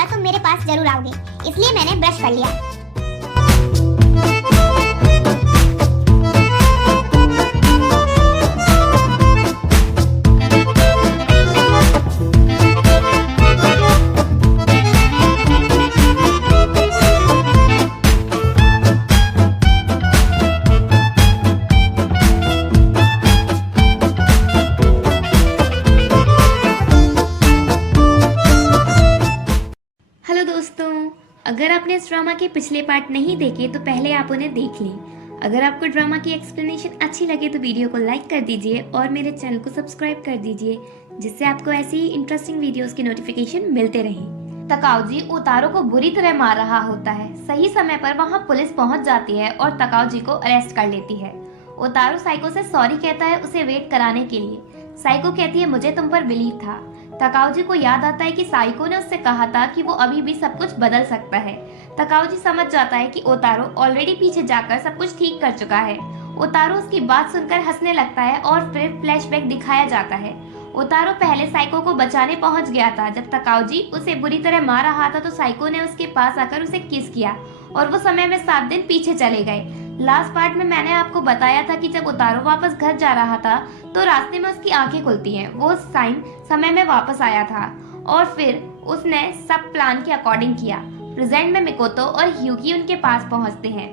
बार तुम मेरे पास जरूर आओगे, इसलिए मैंने ब्रश कर लिया। हेलो दोस्तों, अगर आपने इस ड्रामा के पिछले पार्ट नहीं देखे तो पहले आप उन्हें देख लें। अगर आपको ड्रामा की एक्सप्लेनेशन अच्छी लगे तो वीडियो को लाइक कर दीजिए और मेरे चैनल को सब्सक्राइब कर दीजिए, जिससे आपको ऐसी ही इंटरेस्टिंग वीडियोस की नोटिफिकेशन मिलते रहें। तकाउजी ओतारो को बुरी तरह मार रहा होता है। सही समय पर वहाँ पुलिस पहुँच जाती है और तकाउजी को अरेस्ट कर लेती है। ओतारो साइको से सॉरी कहता है उसे वेट कराने के लिए। साइको कहती है मुझे तुम पर बिलीव था। तकाउजी को याद आता है कि साइको ने उससे कहा था कि वो अभी भी सब कुछ बदल सकता है। तकाउजी समझ जाता है कि ओतारो ऑलरेडी पीछे जाकर सब कुछ ठीक कर चुका है। ओतारो उसकी बात सुनकर हंसने लगता है और फिर फ्लैशबैक दिखाया जाता है। ओतारो पहले साइको को बचाने पहुंच गया था। जब तकाउजी उसे बुरी तरह मार रहा था तो साइको ने उसके पास आकर उसे किस किया और वो समय में 7 दिन पीछे चले गए। लास्ट पार्ट में मैंने आपको बताया था कि जब ओतारो वापस घर जा रहा था तो रास्ते में उसकी आंखें खुलती हैं। वो साइन समय में वापस आया था और फिर उसने सब प्लान के अकॉर्डिंग किया। प्रेजेंट में मिकोतो और ह्यूकी उनके पास पहुंचते हैं।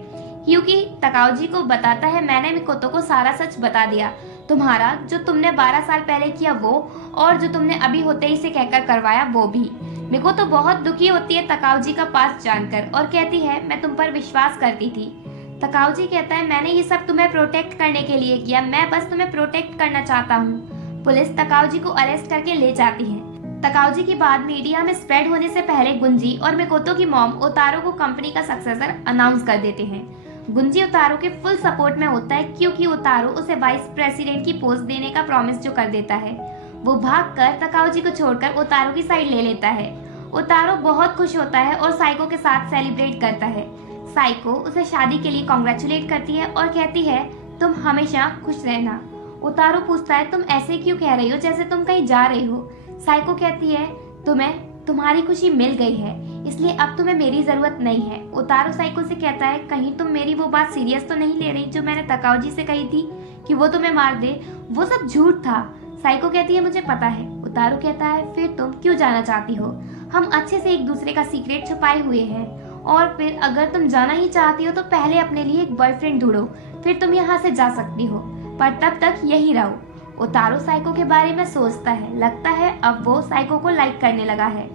ह्यूकी तकाउजी को बताता है मैंने मिकोतो को सारा सच बता दिया, तुम्हारा जो तुमने 12 साल पहले किया वो और जो तुमने अभी होते ही से कहकर करवाया वो भी। मिकोतो बहुत दुखी होती है तकाउजी का पास जानकर और कहती है मैं तुम पर विश्वास करती थी। तकाउजी कहता है मैंने ये सब तुम्हें प्रोटेक्ट करने के लिए किया, मैं बस तुम्हें प्रोटेक्ट करना चाहता हूँ। पुलिस तकाउजी को अरेस्ट करके ले जाती है। तकाउजी की बात मीडिया में स्प्रेड होने से पहले गुंजी और मिकोतो की मॉम ओतारो को कंपनी का सक्सेसर अनाउंस कर देते हैं। गुंजी ओतारो के फुल सपोर्ट में होता है क्योंकि ओतारो उसे वाइस प्रेसिडेंट की पोस्ट देने का प्रॉमिस जो कर देता है। वो भागकर तकाउजी को छोड़कर ओतारो की साइड ले लेता है। ओतारो बहुत खुश होता है और साइको के साथ सेलिब्रेट करता है। साइको उसे शादी के लिए कॉन्ग्रेचुलेट करती है और कहती है तुम हमेशा खुश रहना। ओतारो पूछता है तुम ऐसे क्यों कह रही हो जैसे तुम कहीं जा रही हो। साइको कहती है तुम्हें तुम्हारी खुशी मिल गई है, इसलिए अब तुम्हें मेरी जरूरत नहीं है। ओतारो साइको से कहता है कहीं तुम मेरी वो बात सीरियस तो नहीं ले रही जो मैंने तकाउजी से कही थी कि वो तुम्हें मार दे, वो सब झूठ था। साइको कहती है मुझे पता है। ओतारो कहता है फिर तुम क्यों जाना चाहती हो, हम अच्छे से एक दूसरे का सीक्रेट छुपाए हुए हैं और फिर अगर तुम जाना ही चाहती हो तो पहले अपने लिए एक बॉयफ्रेंड ढूंढो, फिर तुम यहाँ से जा सकती हो, पर तब तक यही रहो। ओतारो साइको के बारे में सोचता है, लगता है अब वो साइको को लाइक करने लगा है।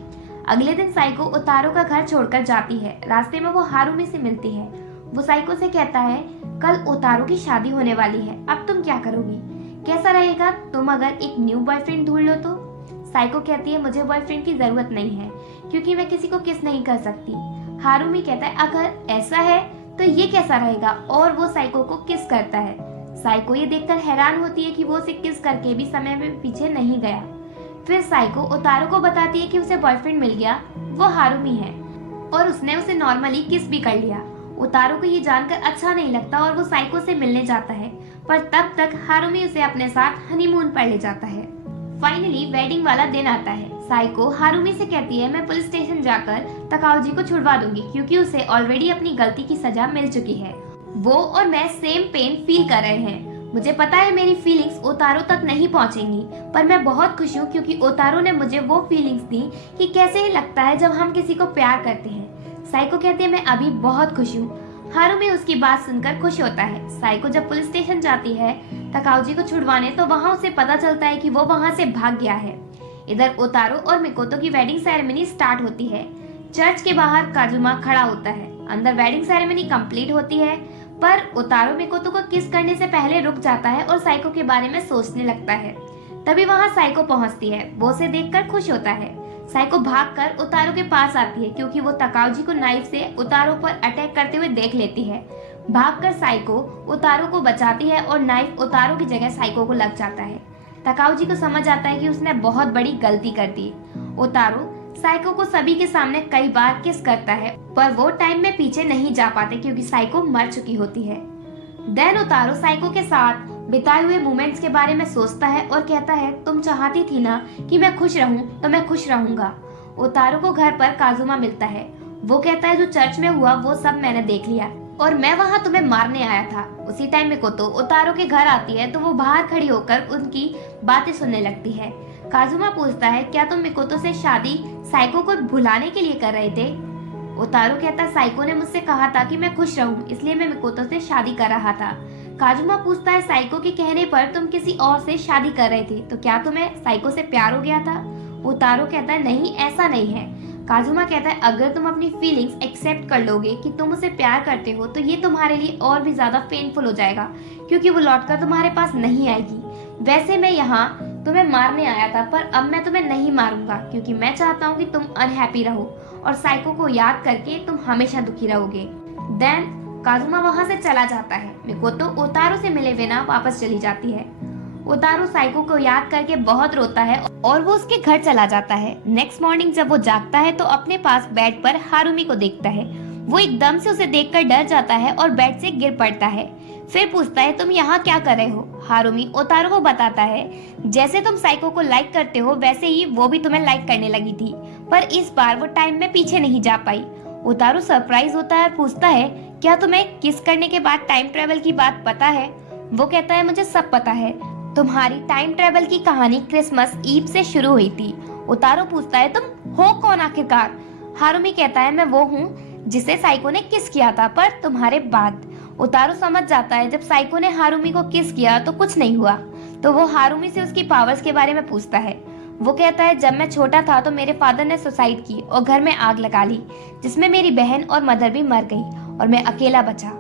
अगले दिन साइको ओतारो का घर छोड़कर जाती है। रास्ते में वो हारुमी से मिलती है। वो साइको से कहता है कल ओतारो की शादी होने वाली है, अब तुम क्या करोगी, कैसा रहेगा तुम अगर एक न्यू बॉयफ्रेंड ढूंढ लो तो। साइको कहती है मुझे बॉयफ्रेंड की जरूरत नहीं है क्योंकि मैं किसी को किस नहीं कर सकती। हारुमी कहता है अगर ऐसा है तो ये कैसा रहेगा और वो साइको को किस करता है। साइको ये देखकर हैरान होती है कि वो उसे किस करके भी समय में पीछे नहीं गया। फिर साइको ओतारो को बताती है कि उसे बॉयफ्रेंड मिल गया, वो हारुमी है और उसने उसे नॉर्मली किस भी कर लिया। ओतारो को ये जानकर अच्छा नहीं लगता और वो साइको से मिलने जाता है, पर तब तक हारुमी उसे अपने साथ हनीमून पर ले जाता है। फाइनली वेडिंग वाला दिन आता है। साइको हारुमी से कहती है मैं पुलिस स्टेशन जाकर तकाउजी को छुड़वा दूंगी क्योंकि उसे ऑलरेडी अपनी गलती की सजा मिल चुकी है। वो और मैं सेम पेन फील कर रहे हैं। मुझे पता है मेरी फीलिंग्स ओतारो तक नहीं पहुंचेंगी, पर मैं बहुत खुश हूँ क्योंकि ओतारो ने मुझे वो फीलिंग्स दी कि कैसे लगता है जब हम किसी को प्यार करते हैं। साइको कहती है मैं अभी बहुत खुश हूँ। हारुमी उसकी बात सुनकर खुश होता है। साइको जब पुलिस स्टेशन जाती है तकाउजी को छुड़वाने तो वहाँ उसे पता चलता है कि वो वहाँ से भाग गया है। इधर ओतारो और मिकोतो की वेडिंग सेरेमनी स्टार्ट होती है। चर्च के बाहर काजुमा खड़ा होता है। अंदर वेडिंग सेरेमनी कंप्लीट होती है, पर ओतारो मिकोतो को किस करने से पहले रुक जाता है और साइको के बारे में सोचने लगता है। तभी वहाँ साइको पहुँचती है। वो उसे देखकर खुश होता है। साइको भागकर ओतारो के पास आती है क्योंकि वो तकाउजी को नाइफ से ओतारो पर अटैक करते हुए देख लेती है। भागकर साइको ओतारो को बचाती है और नाइफ ओतारो की जगह साइको को लग जाता है। तकाउजी को समझ आता है कि उसने बहुत बड़ी गलती कर दी। ओतारो साइको को सभी के सामने कई बार किस करता है, पर वो टाइम में पीछे नहीं जा पाते क्योंकि साइको मर चुकी होती है। देन ओतारो साइको के साथ बिताए हुए मोमेंट्स के बारे में सोचता है और कहता है तुम चाहती थी ना कि मैं खुश रहूं तो मैं खुश रहूंगा। ओतारो को घर पर काजुमा मिलता है। वो कहता है जो चर्च में हुआ वो सब मैंने देख लिया और मैं वहाँ तुम्हें मारने आया था। उसी टाइम मिकोतो ओतारो के घर आती है तो वो बाहर खड़ी होकर उनकी बातें सुनने लगती है। काजुमा पूछता है क्या तुम मिकोतो से शादी साइको को भुलाने के लिए कर रहे थे? ओतारो कहता है साइको ने मुझसे कहा था कि मैं खुश रहूं, इसलिए मैं मिकोतो से शादी कर रहा था। काजुमा पूछता है साइको के कहने पर तुम किसी और से शादी कर रहे थे, तो क्या तुम्हें साइको से प्यार हो गया था? ओतारो कहता है नहीं, ऐसा नहीं है। काजुमा कहता है अगर तुम अपनी फीलिंग्स एक्सेप्ट कर लोगे कि तुम उसे प्यार करते हो तो ये तुम्हारे लिए और भी ज्यादा पेनफुल हो जाएगा, क्योंकि वो लौटकर तुम्हारे पास नहीं आएगी। वैसे मैं यहाँ तुम्हें मारने आया था, पर अब मैं तुम्हें नहीं मारूंगा, क्योंकि मैं चाहता हूँ कि तुम अनहैप्पी रहो और साइको को याद करके तुम हमेशा दुखी रहोगे। देन काजुमा वहां से चला जाता है। मिकोतो ओतारो से मिले बिना वापस चली जाती है। ओतारो साइको को याद करके बहुत रोता है और वो उसके घर चला जाता है। नेक्स्ट मॉर्निंग जब वो जागता है तो अपने पास बेड पर हारुमी को देखता है। वो एकदम से उसे देखकर डर जाता है और बेड से गिर पड़ता है। फिर पूछता है तुम यहाँ क्या कर रहे हो? हारुमी ओतारो को बताता है जैसे तुम साइको को लाइक करते हो वैसे ही वो भी तुम्हें लाइक करने लगी थी, पर इस बार वो टाइम में पीछे नहीं जा पाई। ओतारो सरप्राइज होता है और पूछता है क्या तुम्हें किस करने के बाद टाइम ट्रेवल की बात पता है? वो कहता है मुझे सब पता है, तुम्हारी टाइम ट्रेवल की कहानी क्रिसमस ईव से शुरू हुई थी। ओतारो पूछता है तुम हो कौन आखिरकार? हारुमी कहता है मैं वो हूँ जिसे साइको ने किस किया था, पर तुम्हारे बाद। ओतारो समझ जाता है जब साइको ने हारुमी को किस किया तो कुछ नहीं हुआ, तो वो हारुमी से उसकी पावर्स के बारे में पूछता है। वो कहता है जब मैं छोटा था तो मेरे फादर ने सुसाइड की और घर में आग लगा ली, जिसमें मेरी बहन और मदर भी मर गई और मैं अकेला बचा।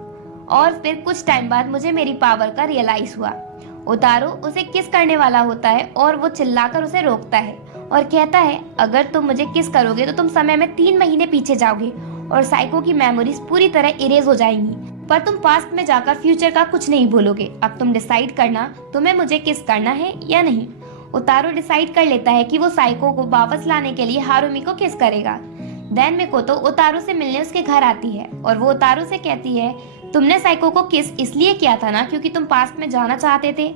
और फिर कुछ टाइम बाद मुझे मेरी पावर का रियलाइज हुआ। ओतारो उसे किस करने वाला होता है और वो चिल्लाकर उसे रोकता है और कहता है अगर तुम मुझे किस करोगे तो तुम समय में 3 महीने पीछे जाओगे और साइको की मेमोरीज पूरी तरह इरेज हो जाएंगी, पर तुम पास्ट में जाकर फ्यूचर का कुछ नहीं भूलोगे। अब तुम डिसाइड करना तुम्हें मुझे किस करना है या नहीं। ओतारो डिसाइड कर लेता है कि वो साइको को वापस लाने के लिए हारुमी को किस करेगा। देन मिकोतो ओतारो से मिलने उसके घर आती है और वो ओतारो से कहती है तुमने साइको को किस इसलिए किया था ना क्योंकि तुम पास्ट में जाना चाहते थे।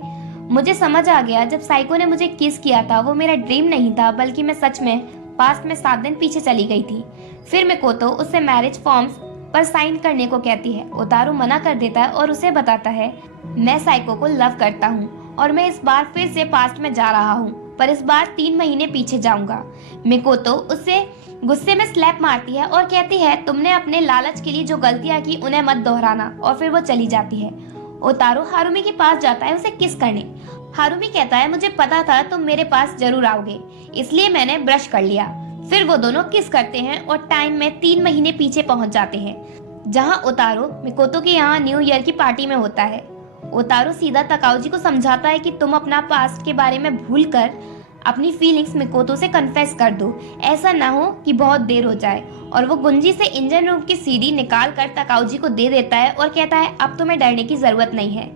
मुझे समझ आ गया जब साइको ने मुझे किस किया था वो मेरा ड्रीम नहीं था, बल्कि मैं सच में पास्ट में 7 दिन पीछे चली गई थी। फिर मिकोतो उससे मैरिज फॉर्म्स पर साइन करने को कहती है। ओतारो मना कर देता है और उसे बताता है मैं साइको को लव करता हूँ और मैं इस बार फिर से पास्ट में जा रहा हूँ, पर इस बार 3 महीने पीछे जाऊंगा। मिकोतो उससे गुस्से में स्लैप मारती है और कहती है तुमने अपने लालच के लिए जो गलतियां की उन्हें मत दोहराना, और फिर वो चली जाती है। ओतारो हारुमी के पास जाता है उसे किस करने। हारुमी कहता है मुझे पता था तुम मेरे पास जरूर आओगे, इसलिए मैंने ब्रश कर लिया। फिर वो दोनों किस करते हैं और टाइम में 3 महीने पीछे पहुंच जाते हैं, जहां ओतारो मिकोतो के यहाँ न्यू ईयर की पार्टी में होता है। ओतारो सीधा तकाउजी को समझाता है कि तुम अपना पास्ट के बारे में भूलकर अपनी फीलिंग्स मिकोतो से कन्फेस कर दो, ऐसा ना हो कि बहुत देर हो जाए। और वो गुंजी से इंजन रूम की सीडी निकाल कर तकाउजी को दे देता है और कहता है अब तुम्हें डरने की जरूरत नहीं है।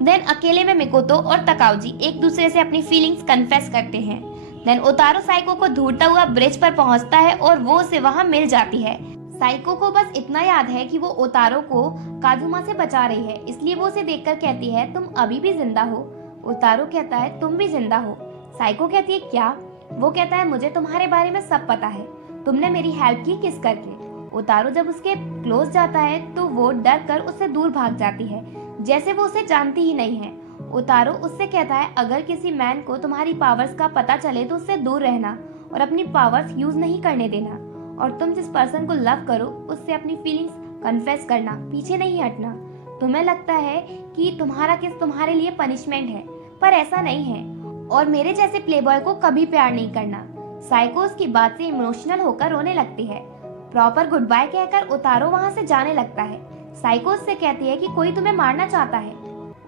देन अकेले में मिकोतो और तकाउजी एक दूसरे से अपनी फीलिंग्स कन्फेस करते हैं। देन ओतारो साइको को ढूंढता हुआ ब्रिज पर पहुंचता है और वो उसे वहां मिल जाती है। साइको को बस इतना याद है कि वो ओतारो को काजुमा से बचा रही है, इसलिए वो उसे देखकर कहती है तुम अभी भी जिंदा हो। ओतारो कहता है तुम भी जिंदा हो। साइको कहती है क्या? वो कहता है मुझे तुम्हारे बारे में सब पता है, तुमने मेरी हेल्प की किस करके। ओतारो जब उसके क्लोज जाता है तो वो डर कर उससे दूर भाग जाती है, जैसे वो उसे जानती ही नहीं है। ओतारो उससे कहता है अगर किसी मैन को तुम्हारी पावर्स का पता चले तो उससे दूर रहना और अपनी पावर्स यूज नहीं करने देना, और तुम जिस पर्सन को लव करो उससे अपनी फीलिंग्स कन्फेस करना, पीछे नहीं हटना। तुम्हें लगता है कि तुम्हारा किस तुम्हारे लिए पनिशमेंट है, पर ऐसा नहीं है, और मेरे जैसे प्लेबॉय को कभी प्यार नहीं करना। साइको उसकी बात से इमोशनल होकर रोने लगती है। प्रॉपर गुड बाय कहकर ओतारो वहां से जाने लगता है। साइको उससे कहती है कि कोई तुम्हें मारना चाहता है।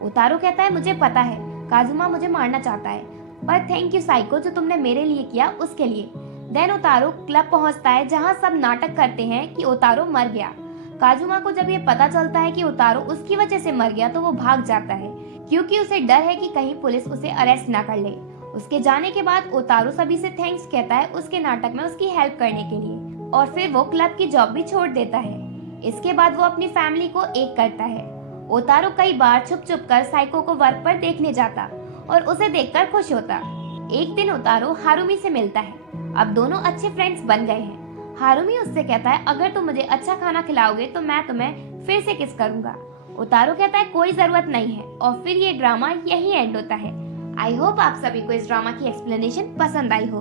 ओतारो कहता है मुझे पता है, काजुमा मुझे मारना चाहता है, पर थैंक यू साइको जो तुमने मेरे लिए किया उसके लिए। देन ओतारो क्लब पहुंचता है जहां सब नाटक करते हैं कि ओतारो मर गया। काजुमा को जब ये पता चलता है कि ओतारो उसकी वजह से मर गया तो वो भाग जाता है, क्योंकि उसे डर है कि कहीं पुलिस उसे अरेस्ट ना कर ले। उसके जाने के बाद ओतारो सभी से थैंक्स कहता है उसके नाटक में उसकी हेल्प करने के लिए, और फिर वो क्लब की जॉब भी छोड़ देता है। इसके बाद वो अपनी फैमिली को एक करता है। ओतारो कई बार छुप छुप कर साइको को वर्क पर देखने जाता और उसे देखकर खुश होता। एक दिन उतारो हारुमी से मिलता है। अब दोनों अच्छे फ्रेंड्स बन गए हैं। हारुमी उससे कहता है अगर तुम मुझे अच्छा खाना खिलाओगे तो मैं तुम्हें फिर से किस करूंगा। उतारो कहता है कोई जरूरत नहीं है और फिर ये ड्रामा यही एंड होता है। आई होप आप सभी को इस ड्रामा की एक्सप्लेनेशन पसंद आई हो।